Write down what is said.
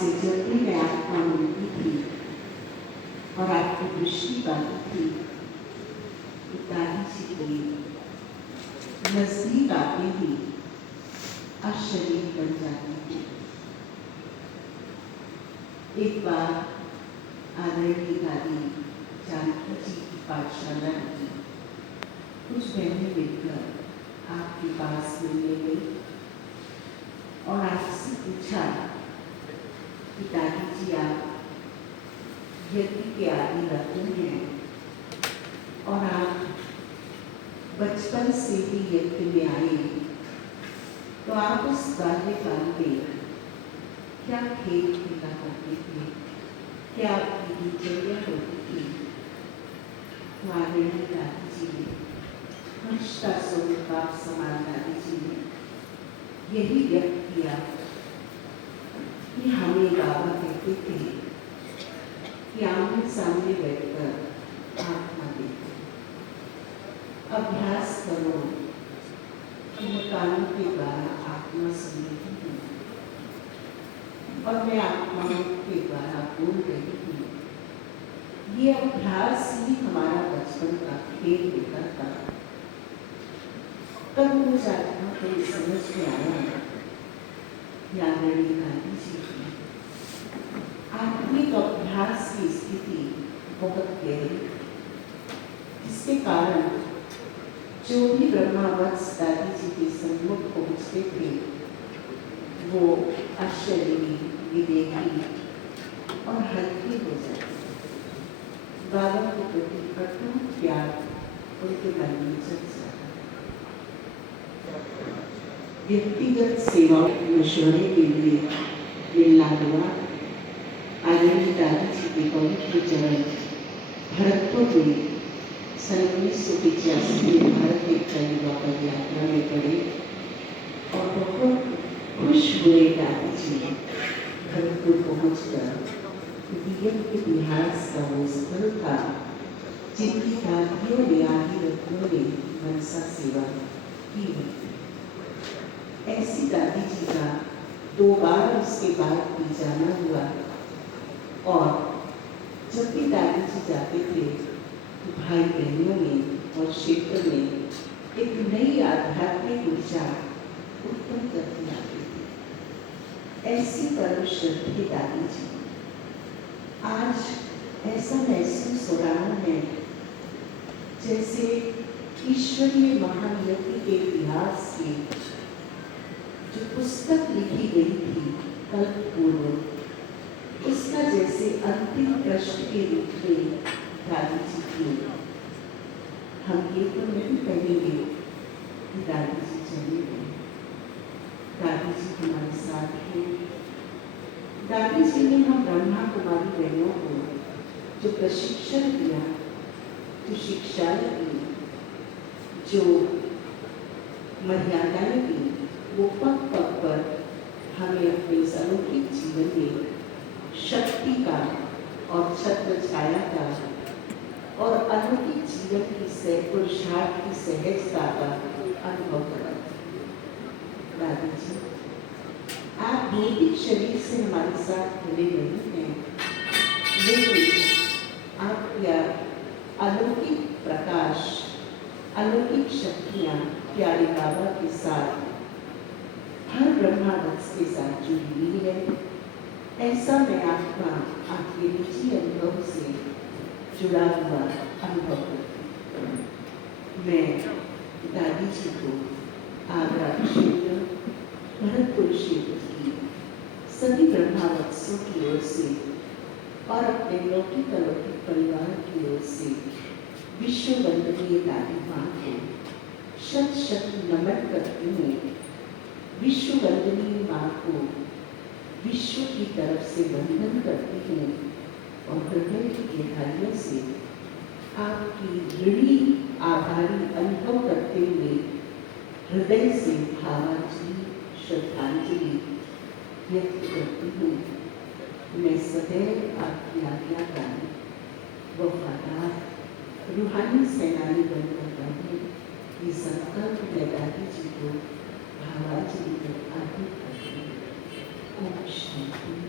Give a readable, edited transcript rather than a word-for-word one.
आपसे जब भी मैं आत्मा मिलती थी और आपकी दृष्टि पाती थी, दादी जी की नजदीक आते ही अशरीर बन जाती थी। एक बार आदरणीय दादी जानकी जी की पाठशाला की कुछ बहनें मिलकर आपके पास मिलने गई और आपसे पूछा कि दादी जी, आप यज्ञ के आदि रत्न हैं और आप बचपन से ही यज्ञ में आए, तो आप उस बाल्यकाल में क्या खेल खेला करते थे, क्या आपकी दिनचर्या होती थी? तो आदरणीय दादी जी ने, हर्षता स्वरूप आप समान दादी जी ने यही व्यक्त किया कि हमें बाबा कहते थे कि आमने सामने बैठकर आत्मा देखो, अभ्यास करो कि मैं कानों के द्वारा आत्मा सुनती हूँ और मैं आत्माओं के द्वारा बोल रही हूँ। ये अभ्यास ही हमारा बचपन का खेल होता था। तब मुझे आत्मा को समझ में आया, आदरणीय दादी जी की आत्मिक अभ्यास की स्थिति बहुत गहरी, जिसके कारण जो भी ब्रह्मावत्स दादी जी के सम्मुख पहुँचते थे, वो अशरीरी, विदेही और हल्के हो जाते। बाबा के प्रति अटूट प्यार उनके मन में जग जाता। व्यक्तिगत सेवा मशवरे के लिए मिलना हुआ आदरणीय दादी जी के पवित्र चरण भरतपुर में सन 1985 में भारत एक युवा पद यात्रा में पड़े और बहुत खुश हुए दादी जी भरतपुर पहुंचकर। यज्ञ इतिहास का वो स्थल था जिनकी दादियों ने, आदि रत्नों ने मनसा सेवा की होती। ऐसी दादी जी का 2 बार उसके बाद भी जाना हुआ और जब भी दादी जी जाते थे तो भाई बहनों में और क्षेत्र में एक नई आध्यात्मिक ऊर्जा उत्पन्न करती आती थी। ऐसी परम श्रद्धेय दादी जी, आज ऐसा महसूस हो रहा है जैसे ईश्वरीय महायज्ञ के इतिहास की जो पुस्तक लिखी गई थी कल्प पूर्व, उसका जैसे अंतिम प्रश्न के रूप में दादी जी की। हम ये तो नहीं कहेंगे कि दादी जी चली गई, दादी जी हमारे साथ हैं। दादी जी ने हम ब्रह्मा कुमारी बहनों को जो प्रशिक्षण दिया, जो शिक्षाएं दी, जो मर्यादाएं दी, वो पग पग पर हमें अपने अलौकिक जीवन में शक्ति का और छत्र छाया का और अलौकिक जीवन की पुरुषार्थ की सहजता का अनुभव करा। दादी जी, आप भौतिक शरीर से हमारे साथ मिले नहीं हैं, लेकिन आपका अलौकिक प्रकाश, अलौकिक शक्तियाँ प्यारे बाबा के साथ, हर ब्रह्मावत्स के साथ जुड़ी हुई है। ऐसा मैं आपके निजी अनुभव से जुड़ा हुआ अनुभव करती हूँ। मैं दादी जी को आगरा क्षेत्र, भरतपुर क्षेत्र की सभी ब्रह्मावत्सों की ओर से और अपने लौकिक अलौकिक परिवार की ओर से विश्व वंदनीय दादी माँ को शत शत नमन करती हूँ। विश्व वंदनीय माँ को विश्व की तरफ से वंदन करती हूँ और हृदय की गहराइयों से आपकी ऋणी आभारी अनुभव करते हुए हृदय से भावांजलि, श्रद्धांजलि व्यक्त करती हूँ। मैं सदैव आपकी आज्ञाकारी, वफादार, रूहानी सेनानी बनकर रहूँ, ये संकल्प मैं दादी जी को भावांजलि को अर्पित करती हूँ। ओम शांति।